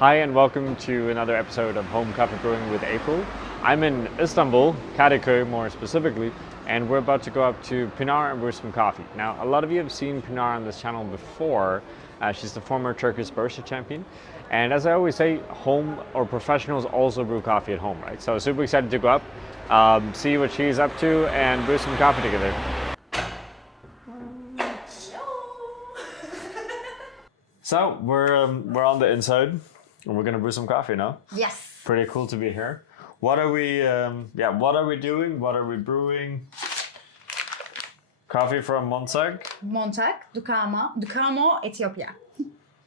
Hi and welcome to another episode of Home Coffee Brewing with April. I'm in Istanbul, Kadıköy more specifically, and we're about to go up to Pinar and brew some coffee. Now, a lot of you have seen Pinar on this channel before. She's the former Turkish Bursa champion. And as I always say, home or professionals also brew coffee at home, right? So super excited to go up, see what she's up to, and brew some coffee together. So we're on the inside, and we're gonna brew some coffee now. Yes. Pretty cool to be here. What are we? What are we doing? What are we brewing? Coffee from Montag. Montag, Dukamo, Ethiopia.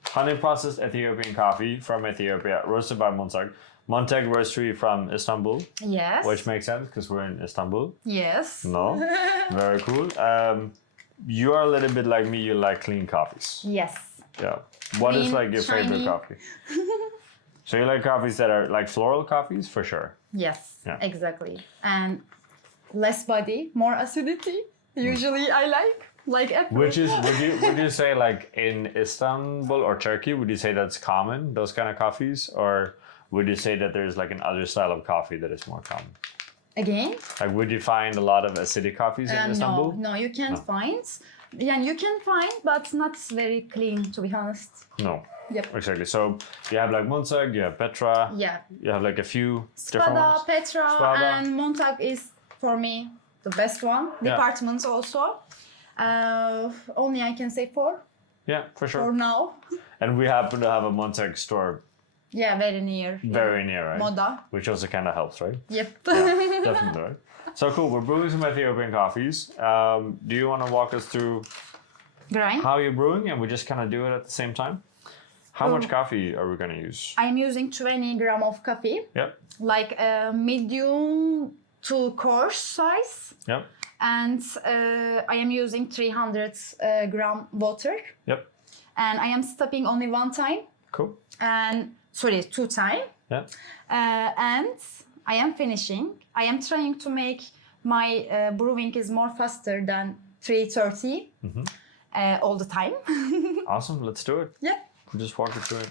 Honey processed Ethiopian coffee from Ethiopia, roasted by Montag. Montag roastery from Istanbul. Yes. Which makes sense because we're in Istanbul. Yes. No. Very cool. You are a little bit like me. You like clean coffees. Yes. Yeah. What is Clean, like your favorite shiny. coffee? So you like coffees that are like floral coffees for sure. Yes. Yeah. Exactly. And less body, more acidity. Usually I like apple. Which is would you say like in Istanbul or Turkey, would you say that's common, those kind of coffees? Or would you say that there's like another style of coffee that is more common? Again? Like would you find a lot of acidic coffees in Istanbul? No, you can't find. Yeah, you can find, but not very clean, to be honest. No. Yep. Exactly. So you have like Montag, you have Petra. Yeah. You have like a few different Spada, ones. Petra, Spada. and Montag is for me the best one. Yeah. Departments also. Only I can say four Yeah, for sure. for now. And we happen to have a Montag store Yeah, very near. very near, right? Moda. Which also kind of helps, right? Yep. Yeah, definitely, right? So cool, we're brewing some Ethiopian coffees. Do you want to walk us through Grind. how you're brewing and we just kind of do it at the same time? How much coffee are we going to use? I'm using 20 gram of coffee, Yep, like a medium to coarse size. yep, And I am using 300 gram water. yep. And I am stopping only one time. Cool. And sorry, two time. Yeah. And I am finishing. I am trying to make my brewing is more faster than 330 all the time. Awesome, let's do it. Yeah. We'll just walk you through it.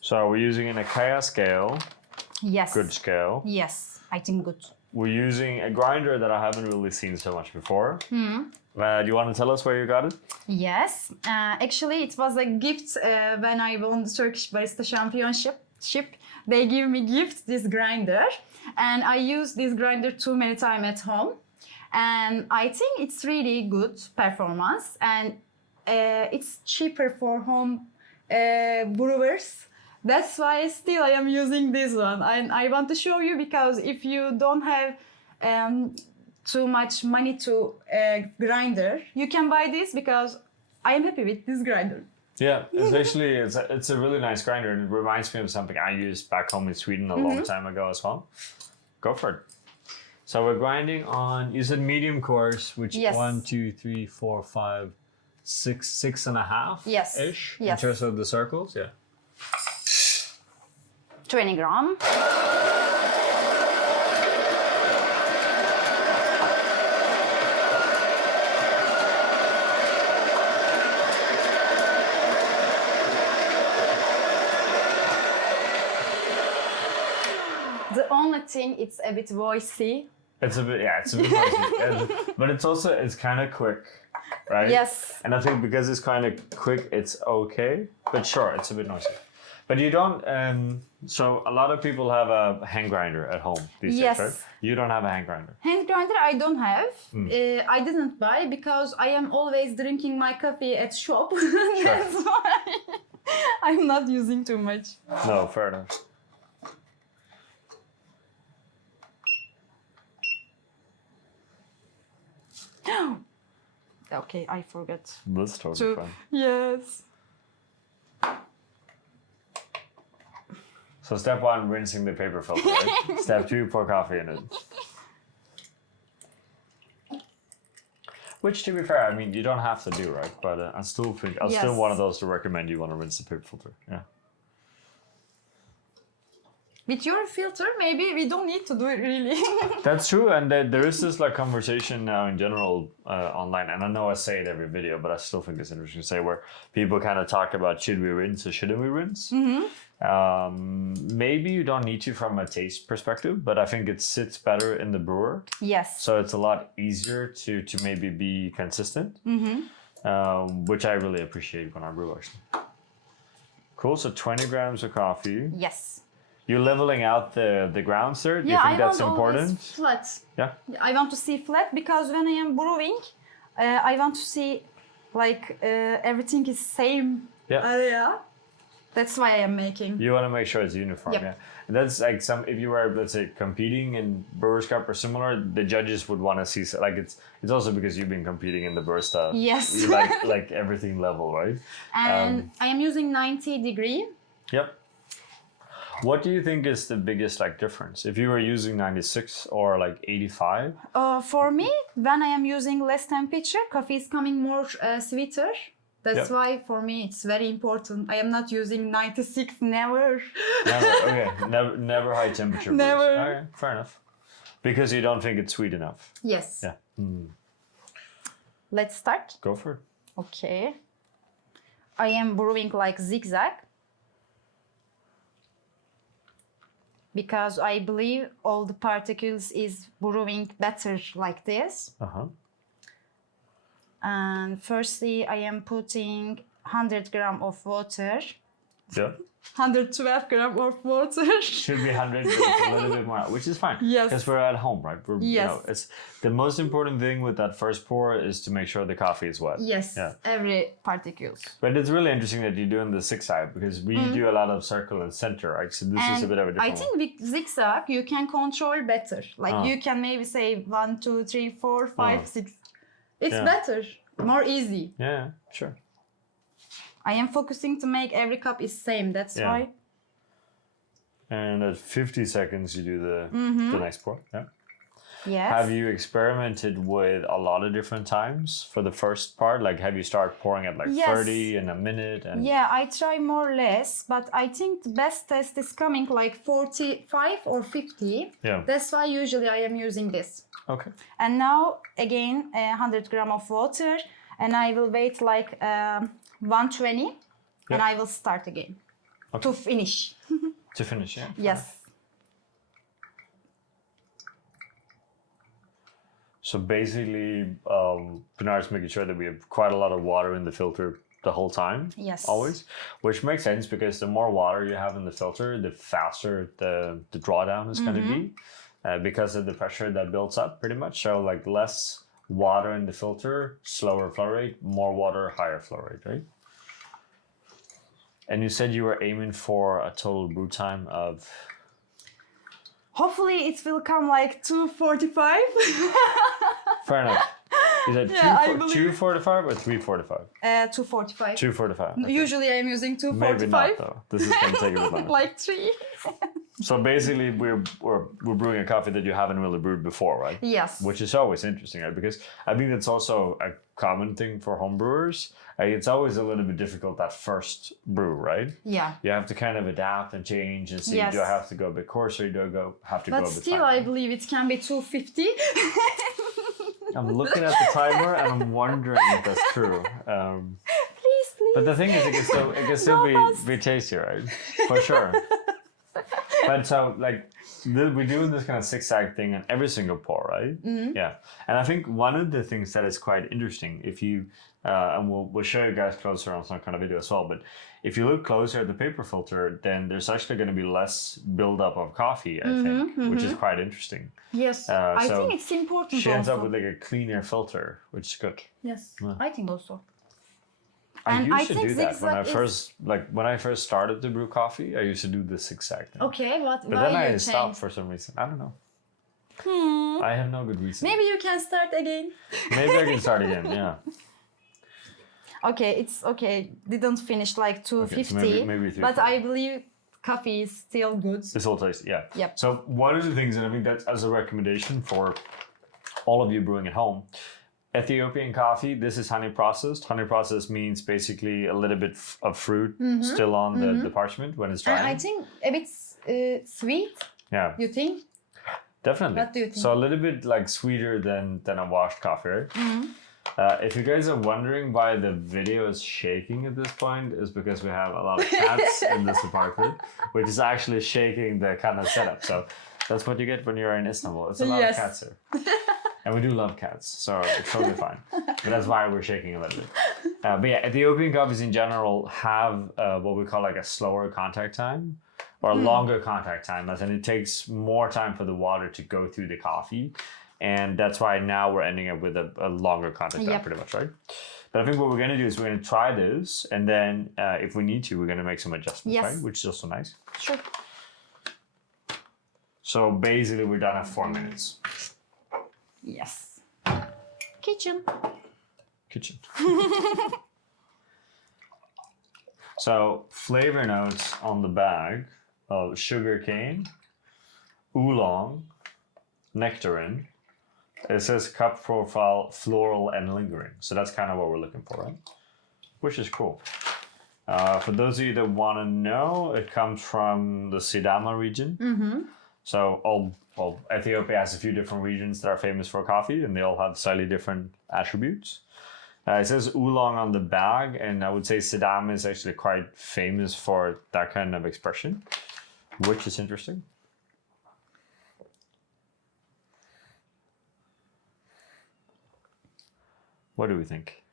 So we're using an Akaya scale, Yes. good scale. Yes, I think good. We're using a grinder that I haven't really seen so much before. Do you want to tell us where you got it? Yes, actually it was a gift when I won the Turkish Barista Championship. They give me gift this grinder, and I use this grinder too many times at home. And I think it's really good performance, and it's cheaper for home brewers. That's why still I am using this one. And I want to show you because if you don't have too much money to grinder, you can buy this because I am happy with this grinder. Yeah, especially it's a really nice grinder and it reminds me of something I used back home in Sweden a long time ago as well. Go for it. So we're grinding on, you said medium coarse, which Yes. 1, 2, 3, 4, 5, 6 and a half Yes. ish in Yes. terms of the circles. Yeah. 20 gram. The only thing, it's a bit voicey. It's a bit noisy. But it's kind of quick, right? Yes. And I think because it's kind of quick, it's okay. But sure, it's a bit noisy. But you don't, so a lot of people have a hand grinder at home these Yes. days, right? You don't have a hand grinder. Hand grinder I don't have. I didn't buy because I am always drinking my coffee at shop. That's why I'm not using too much. No, fair enough. Okay, I forgot. That's totally fine. Yes. So step 1, rinsing the paper filter, right? Step 2, pour coffee in it. Which, to be fair, I mean, you don't have to do, right? But I still think, I'm still Yes. one of those to recommend you want to rinse the paper filter. Yeah. With your filter, maybe we don't need to do it really. That's true, and there is this like conversation now in general online, and I know I say it every video, but I still think it's interesting to say where people kind of talk about should we rinse or shouldn't we rinse. Maybe you don't need to from a taste perspective, but I think it sits better in the brewer. Yes. So it's a lot easier to maybe be consistent, which I really appreciate when I brew actually. Cool. So 20 grams of coffee. Yes. You're leveling out the grounds there? Do you Yeah, think I that's want important? always flat. Yeah. I want to see flat because when I am brewing, I want to see like everything is same Yeah. area. That's why I am making. You want to make sure it's uniform, Yep. yeah. And that's like if you were, let's say, competing in Brewers Cup or similar, the judges would want to see, like it's also because you've been competing in the Barista. Yes. You like everything level, right? And I am using 90 degree. Yep. What do you think is the biggest like difference? If you were using 96 or like 85? For me, when I am using less temperature, coffee is coming more sweeter. That's Yep. why for me it's very important. I am not using 96, never. Never, okay. Never high temperature. brews. Never. Okay, fair enough. Because you don't think it's sweet enough. Yes. Yeah. Let's start. Go for it. Okay. I am brewing like zigzag. Because I believe all the particles is brewing better like this. Uh-huh. And firstly, I am putting 100 gram of water. Yeah. 112 gram of water. Should be 100, but it's a little bit more, which is fine. Yes. Because we're at home, right? We're, Yes. it's the most important thing with that first pour is to make sure the coffee is wet. Yes, Yeah. every particles. But it's really interesting that you're doing the zigzag because we do a lot of circle and center, right? So this is a bit of a different I think with zigzag you can control better. Like you can maybe say 1, 2, 3, 4, 5, 6. It's Yeah. better, more easy. one. Yeah, sure. I am focusing to make every cup is same. That's Yeah. why. And at 50 seconds, you do the next pour. Yeah. Yes. Have you experimented with a lot of different times for the first part? Like, have you started pouring at like Yes. 30 in a minute? And Yeah, I try more or less, but I think the best test is coming like 45 or 50. Yeah. That's why usually I am using this. Okay. And now again 100 gram of water, and I will wait like 120, and I will start again to finish. To finish, yeah. Yes. So basically, Pinar is making sure that we have quite a lot of water in the filter the whole time. Yes. Always, which makes sense because the more water you have in the filter, the faster the drawdown is going to be because of the pressure that builds up pretty much. So like less water in the filter, slower flow rate, more water, higher flow rate, right? And you said you were aiming for a total brew time of... Hopefully it will come like 2:45. Fair enough. Is that Yeah, I believe- 2:45 or 3:45? 2:45. 2:45. Okay. Usually I'm using 2:45. Maybe not though. This is going to take a bit longer. Like 3. So basically, we're brewing a coffee that you haven't really brewed before, right? Yes. Which is always interesting, right? Because I think that's also a common thing for home brewers. It's always a little bit difficult that first brew, right? Yeah. You have to kind of adapt and change and see, Yes. do I have to go a bit coarser? Do I have to go a But bit still, finer? I believe it can be 250. I'm looking at the timer and I'm wondering if that's true. Please. But the thing is, it can still be tasty, right? For sure. But so, like, we're doing this kind of zigzag thing on every single pour, right? Mm-hmm. Yeah. And I think one of the things that is quite interesting, if you, and we'll show you guys closer on some kind of video as well, but if you look closer at the paper filter, then there's actually going to be less buildup of coffee, I think, which is quite interesting. Yes. I so think it's important She ends also. up with like a cleaner filter, which is good. Yes. I think also. I And used I to think do that when I zigzag when I first started to brew coffee. I used to do the zigzag thing. Okay, But why then you I stopped change? for some reason. I don't know. I have no good reason. Maybe you can start again. Maybe I can start again. Yeah. Okay, it's okay. Didn't finish like 250, maybe but 350. I believe coffee is still good. It's all tasty. Yeah. Yep. So one of the things, and I think that's as a recommendation for all of you brewing at home, Ethiopian coffee. This is honey processed. Honey processed means basically a little bit of fruit still on the parchment when it's drying. And I think a bit sweet, Yeah, you think? definitely. What do you think? So a little bit like sweeter than a washed coffee, right? If you guys are wondering why the video is shaking at this point, is because we have a lot of cats in this apartment, which is actually shaking the kind of setup. So that's what you get when you're in Istanbul. It's a lot of cats here. And we do love cats, so it's totally fine. But that's why we're shaking a little bit. But yeah, Ethiopian coffees in general have what we call like a slower contact time or a longer contact time, as in it takes more time for the water to go through the coffee. And that's why now we're ending up with a longer contact time, pretty much, right? But I think what we're going to do is we're going to try this, and then if we need to, we're going to make some adjustments, right? Which is also nice. Sure. So basically, we're done at 4 minutes. Yes. Kitchen. So flavor notes on the bag of sugar cane, oolong, nectarine. It says cup profile, floral, and lingering. So that's kind of what we're looking for, right? Which is cool. For those of you that want to know, it comes from the Sidama region. So Ethiopia has a few different regions that are famous for coffee, and they all have slightly different attributes. It says oolong on the bag, and I would say Sidama is actually quite famous for that kind of expression, which is interesting. What do we think?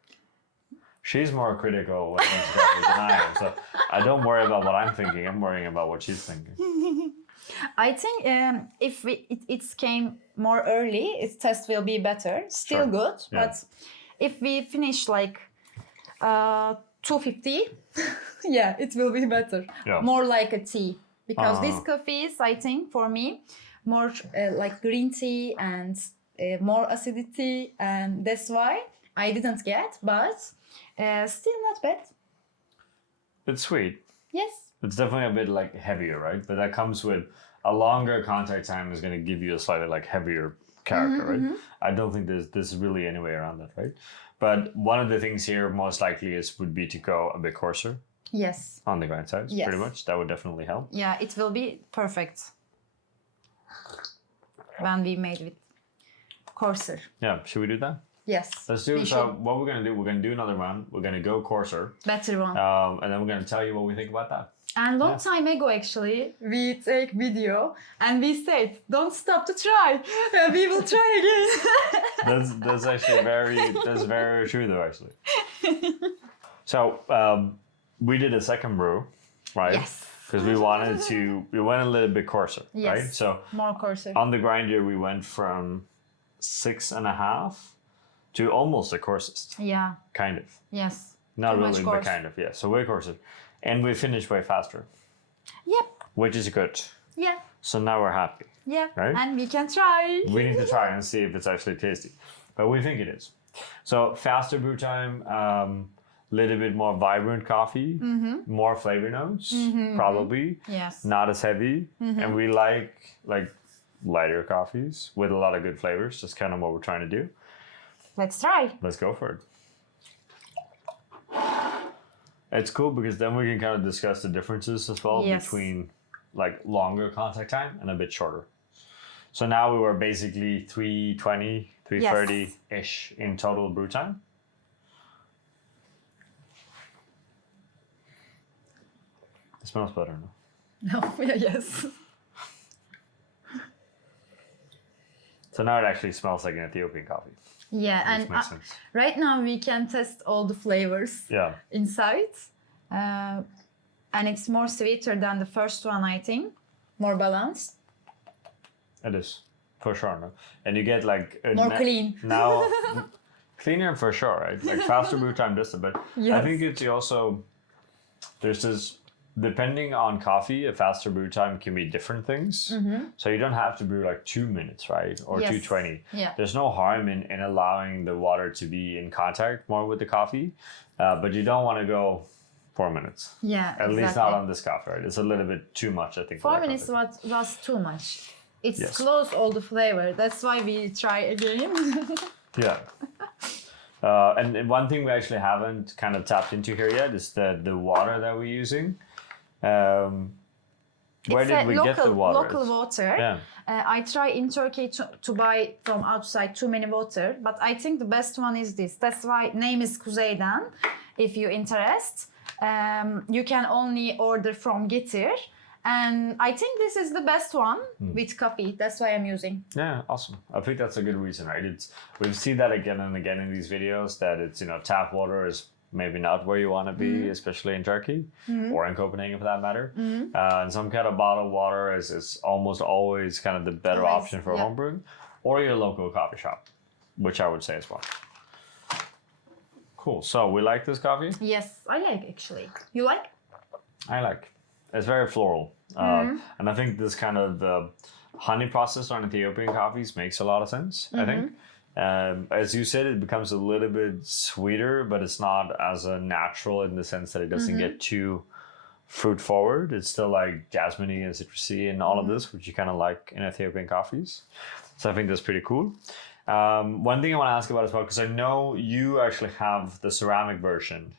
She's more critical when it comes to coffee than I am, so I don't worry about what I'm thinking. I'm worrying about what she's thinking. I think if it came more early, its taste will be better. Still good, but if we finish like 250, yeah, it will be better. Yeah. More like a tea, because this coffee is, I think, for me, more like green tea and more acidity, and that's why I didn't get, but still not bad. It's sweet. Yes. It's definitely a bit like heavier, right? But that comes with a longer contact time is going to give you a slightly like heavier character, right? I don't think there's really any way around that, right? But one of the things here most likely would be to go a bit coarser. Yes. On the grind size, pretty much. That would definitely help. Yeah, it will be perfect when we made it coarser. Yeah, should we do that? Yes. Let's do it. So what we're going to do, we're going to do another one. We're going to go coarser. Better one. And then we're going to tell you what we think about that. And long time ago, actually, we take video and we said, don't stop to try. We will try again. that's actually very true though, actually. So we did a second brew, right? Yes. Because we went a little bit coarser, right? So more coarser. On the grinder, we went from 6.5 to almost the coarsest. Yeah. Kind of. Yes. Not really, but kind of, yeah. So way coarser. And we finished way faster. Yep. Which is good. Yeah. So now we're happy. Yeah. Right? And we can try. We need to try and see if it's actually tasty. But we think it is. So faster brew time, little bit more vibrant coffee, more flavor notes, probably. Yes. Not as heavy. And we like lighter coffees with a lot of good flavors. That's kind of what we're trying to do. Let's try. Let's go for it. It's cool because then we can kind of discuss the differences as well between like longer contact time and a bit shorter. So now we were basically 320, 330-ish in total brew time. It smells better now. No, yes. So now it actually smells like an Ethiopian coffee. Yeah, and right now we can test all the flavors inside. And it's more sweeter than the first one, I think. More balanced. It is, for sure. No? And you get like... more clean. Now, cleaner for sure, right? Like faster brew time does it, but I think it's also... There's this... Depending on coffee, a faster brew time can be different things. So you don't have to brew like 2 minutes, right? Or 220. Yeah. There's no harm in allowing the water to be in contact more with the coffee. But you don't want to go 4 minutes. Yeah, At least not on this coffee, right? It's a little bit too much, I think. 4 minutes was too much. It's close all the flavor. That's why we try again. Yeah. And one thing we actually haven't kind of tapped into here yet is the water that we're using. Where It's did a we get the water? local water. Yeah. I try in Turkey to buy from outside too many water, but I think the best one is this. That's why name is Kuzey'den. If you interest, you can only order from Getir. And I think this is the best one with coffee. That's why I'm using. Yeah, awesome. I think that's a good reason, right? We've seen that again and again in these videos that it's, tap water is maybe not where you want to be, especially in Turkey or in Copenhagen for that matter. And some kind of bottled water is almost always kind of the better option for home brewing or your local coffee shop, which I would say as well. Cool. So we like this coffee? Yes, I like actually. You like? I like. It's very floral. And I think this kind of the honey process on Ethiopian coffees makes a lot of sense, I think. As you said, it becomes a little bit sweeter, but it's not as a natural in the sense that it doesn't get too fruit forward. It's still like jasmine-y and citrusy and all of this, which you kind of like in Ethiopian coffees. So I think that's pretty cool. One thing I want to ask about as well, because I know you actually have the ceramic version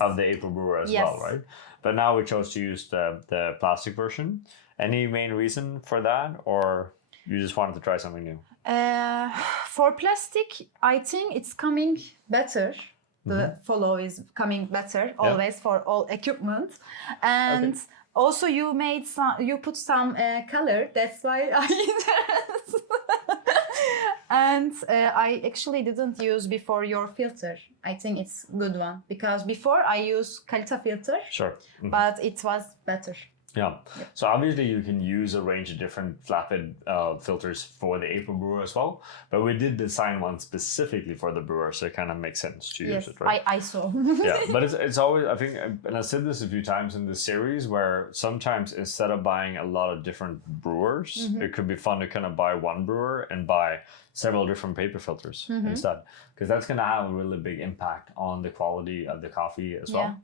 of the April Brewer as well, right? But now we chose to use the plastic version. Any main reason for that, or you just wanted to try something new? For plastic, I think it's coming better. The follow is coming better always for all equipment, and also you put some color. That's why and I actually didn't use before your filter. I think it's good one because before I used Kalita filter, but it was better. Yeah. So obviously you can use a range of different flatbed filters for the April Brewer as well, but we did design one specifically for the brewer, so it kind of makes sense to use it, right? I saw. Yeah, but it's always, I think, and I said this a few times in this series, where sometimes instead of buying a lot of different brewers, it could be fun to kind of buy one brewer and buy several different paper filters instead, because that's going to have a really big impact on the quality of the coffee as well.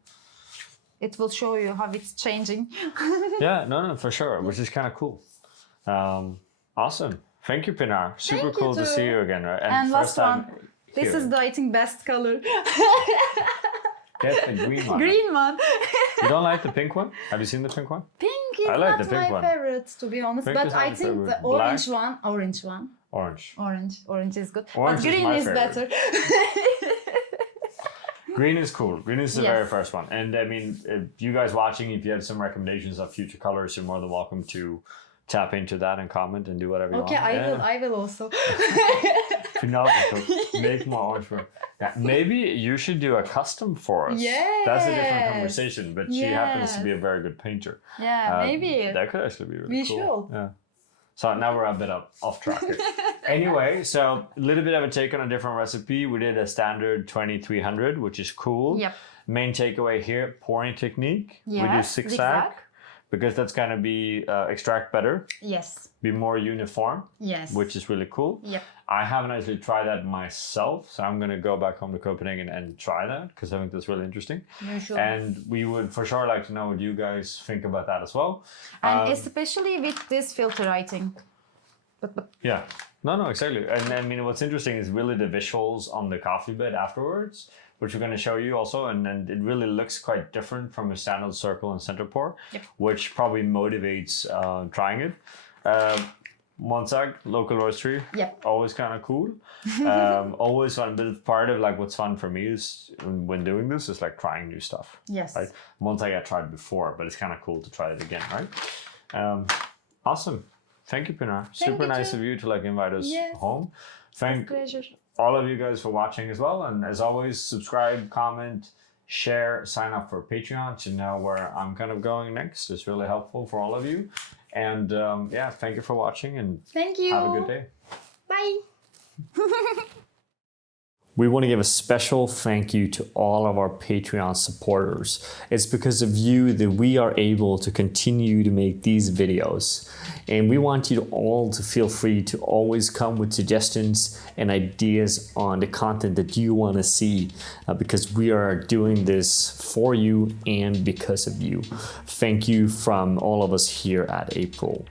It will show you how it's changing. Yeah, no, for sure, which is kind of cool. Awesome. Thank you, Pinar. Super cool to see you again. Right? And last one. This is the, I think, best color. Get the green one. Green one. You don't like the pink one? Have you seen the pink one? Pink is I like not the pink my one. favorite, to be honest. Pink but is not I my think favorite. the orange one. Orange is good. Orange but green is is better. Green is cool. Green is the very first one. And I mean, if you guys watching, if you have some recommendations of future colors, you're more than welcome to tap into that and comment and do whatever you want. Okay, I will also. Make more orange for. Yeah, maybe you should do a custom for us. Yes. That's a different conversation, but she happens to be a very good painter. Yeah, maybe. That could actually be really cool. We should. Yeah. So now we're a bit off track here. Anyway, so a little bit of a take on a different recipe. We did a standard 2300, which is cool. Yep. Main takeaway here, pouring technique. Yes, we do zigzag because that's going to be extract better. Yes. Be more uniform. Yes. Which is really cool. Yep. I haven't actually tried that myself, so I'm going to go back home to Copenhagen and try that because I think that's really interesting. Sure. And we would for sure like to know what you guys think about that as well. And especially with this filter, I think. But. Yeah. No, exactly. And I mean, what's interesting is really the visuals on the coffee bed afterwards, which we're going to show you also. And it really looks quite different from a standard circle and center pour, which probably motivates trying it. Montag, local roastery, always kind of cool. Always a bit of part of like what's fun for me is when doing this is like trying new stuff. Yes. Right? Montag I tried before, but it's kind of cool to try it again, right? Awesome. Thank you, Pinar. Super nice of you to like invite us home. Thank all of you guys for watching as well. And as always, subscribe, comment, share, sign up for Patreon to know where I'm kind of going next. It's really helpful for all of you. And thank you for watching and thank you. Have a good day. Bye. We want to give a special thank you to all of our Patreon supporters. It's because of you that we are able to continue to make these videos. And we want you all to feel free to always come with suggestions and ideas on the content that you want to see because we are doing this for you and because of you. Thank you from all of us here at April.